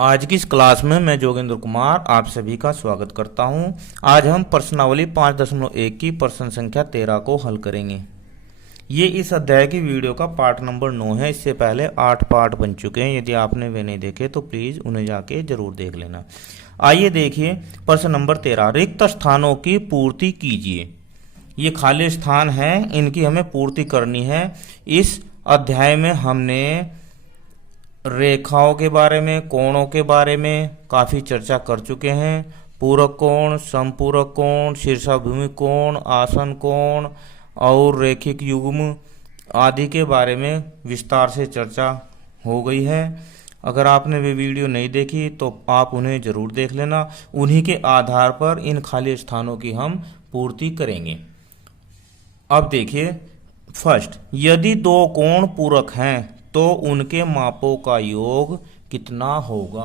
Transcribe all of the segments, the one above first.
आज की इस क्लास में मैं जोगेंद्र कुमार आप सभी का स्वागत करता हूं। आज हम प्रश्नावली 5.1 की प्रश्न संख्या 13 को हल करेंगे। ये इस अध्याय की वीडियो का पार्ट नंबर 9 है। इससे पहले 8 पार्ट बन चुके हैं। यदि आपने वे नहीं देखे तो प्लीज़ उन्हें जाके जरूर देख लेना। आइए देखिए प्रश्न नंबर 13, रिक्त स्थानों की पूर्ति कीजिए। ये खाली स्थान है, इनकी हमें पूर्ति करनी है। इस अध्याय में हमने रेखाओं के बारे में, कोणों के बारे में काफ़ी चर्चा कर चुके हैं। पूरक कोण, समपूरक कोण, शीर्षाभिमुख कोण, आसन कोण और रेखिक युग्म आदि के बारे में विस्तार से चर्चा हो गई है। अगर आपने वे वीडियो नहीं देखी तो आप उन्हें ज़रूर देख लेना। उन्हीं के आधार पर इन खाली स्थानों की हम पूर्ति करेंगे। अब देखिए फर्स्ट, यदि दो कोण पूरक हैं तो उनके मापों का योग कितना होगा।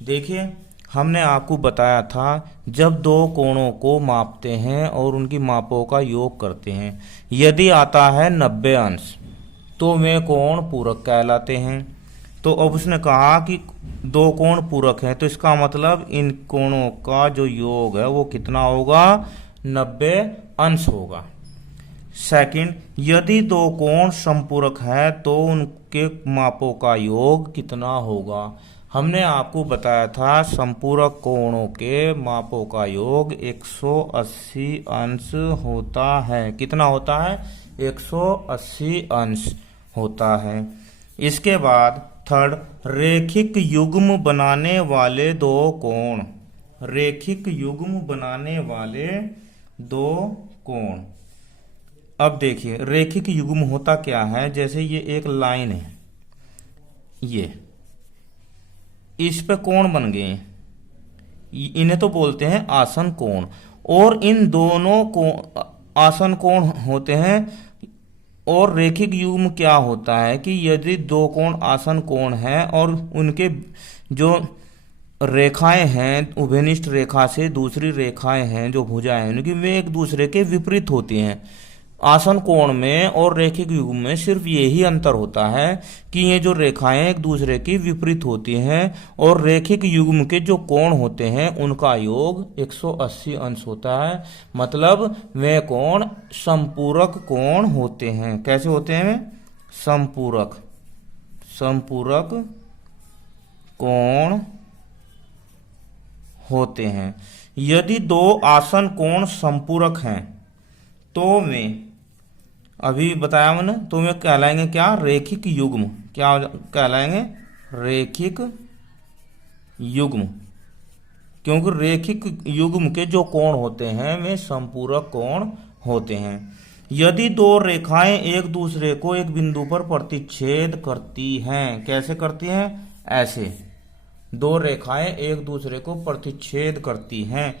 देखिए हमने आपको बताया था जब दो कोणों को मापते हैं और उनकी मापों का योग करते हैं, यदि आता है 90 अंश तो वे कोण पूरक कहलाते हैं। तो अब उसने कहा कि दो कोण पूरक हैं तो इसका मतलब इन कोणों का जो योग है वो कितना होगा, 90 अंश होगा। सेकंड, यदि दो कोण समपूरक है तो उनके मापों का योग कितना होगा। हमने आपको बताया था समपूरक कोणों के मापों का योग 180 अंश होता है। कितना होता है, 180 अंश होता है। इसके बाद थर्ड, रेखिक युग्म बनाने वाले दो कोण, रेखिक युग्म बनाने वाले दो कोण। अब देखिए रेखिक युग्म होता क्या है, जैसे ये एक लाइन है, ये इस पे कोण बन गए, इन्हें तो बोलते हैं आसन कोण। और इन दोनों को आसन कोण होते हैं। और रेखिक युग्म क्या होता है कि यदि दो कोण आसन कोण हैं और उनके जो रेखाएं हैं, उभयनिष्ठ रेखा से दूसरी रेखाएं हैं जो भुजाएं हैं उनकी, वे एक दूसरे के विपरीत होती हैं। आसन कोण में और रेखिक युग्म में सिर्फ यही अंतर होता है कि ये जो रेखाएं एक दूसरे की विपरीत होती हैं और रेखिक युग्म के जो कोण होते हैं उनका योग 180 अंश होता है। मतलब वे कोण समपूरक कोण होते हैं। कैसे होते हैं वे, समपूरक, समपूरक कोण होते हैं। यदि दो आसन कोण समपूरक हैं तो वे, अभी बताया मैंने, तो वे कहलाएंगे क्या, रेखिक युग्म। क्या कहलाएंगे, रेखिक युग्म। क्योंकि रेखिक युग्म के जो कोण होते हैं वे समपूरक कोण होते हैं। यदि दो रेखाएं एक दूसरे को एक बिंदु पर प्रतिच्छेद करती हैं, कैसे करती हैं, ऐसे दो रेखाएं एक दूसरे को प्रतिच्छेद करती हैं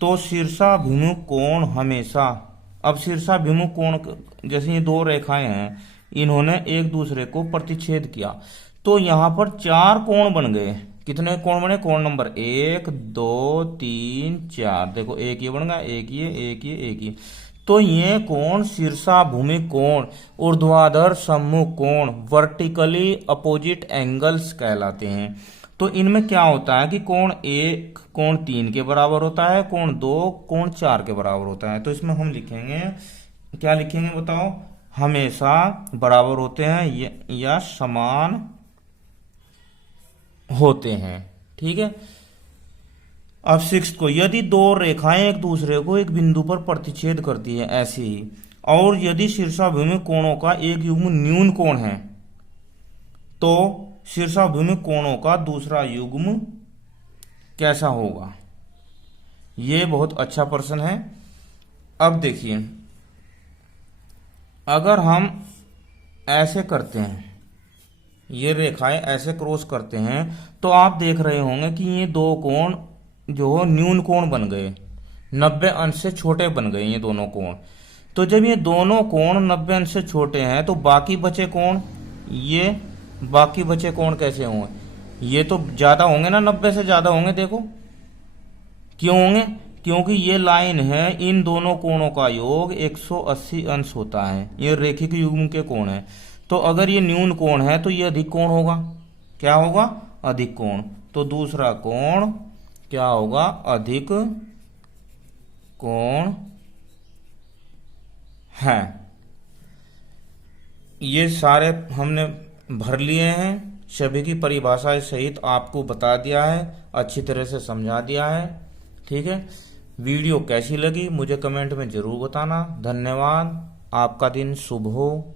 तो शीर्षाभिमुख कोण हमेशा, अब शीर्षाभिमुख कोण, जैसे ये दो रेखाएं हैं, इन्होंने एक दूसरे को प्रतिच्छेद किया तो यहां पर 4 कोण बन गए। कितने कोण बने, कोण नंबर 1 2 3 4। देखो एक ये बन गया, एक ये, एक ये, एक ये। तो ये कोण शीर्षाभिमुख कोण, ऊर्ध्वाधर सम्मुख कोण, वर्टिकली अपोजिट एंगल्स कहलाते हैं। तो इनमें क्या होता है कि कोण 1 कोण 3 के बराबर होता है, कोण 2 कोण 4 के बराबर होता है। तो इसमें हम लिखेंगे, क्या लिखेंगे बताओ, हमेशा बराबर होते हैं या समान होते हैं। ठीक है। अब 6 को, यदि दो रेखाएं एक दूसरे को एक बिंदु पर प्रतिच्छेद करती है, ऐसे ही, और यदि शीर्षाभिमुख कोणों का एक युग्म न्यून कोण है तो शीर्षाभिमुख कोणों का दूसरा युग्म कैसा होगा। ये बहुत अच्छा प्रश्न है। अब देखिए अगर हम ऐसे करते हैं, ये रेखाएं ऐसे क्रॉस करते हैं तो आप देख रहे होंगे कि ये दो कोण जो न्यून कोण बन गए, 90 अंश से छोटे बन गए ये दोनों कोण। तो जब ये दोनों कोण 90 अंश से छोटे हैं तो बाकी बचे कोण, ये बाकी बचे कोण कैसे होंगे, ये तो ज्यादा होंगे ना, 90 से ज्यादा होंगे। देखो क्यों होंगे, क्योंकि ये लाइन है, इन दोनों कोणों का योग 180 अंश होता है। ये रेखिक युग्म के कोण है। तो अगर ये न्यून कोण है तो ये अधिक कोण होगा, क्या होगा, अधिक कोण। तो दूसरा कोण क्या होगा, अधिक कोण है। ये सारे हमने भर लिए हैं, सभी की परिभाषाएं सहित आपको बता दिया है, अच्छी तरह से समझा दिया है। ठीक है, वीडियो कैसी लगी मुझे कमेंट में जरूर बताना। धन्यवाद, आपका दिन शुभ हो।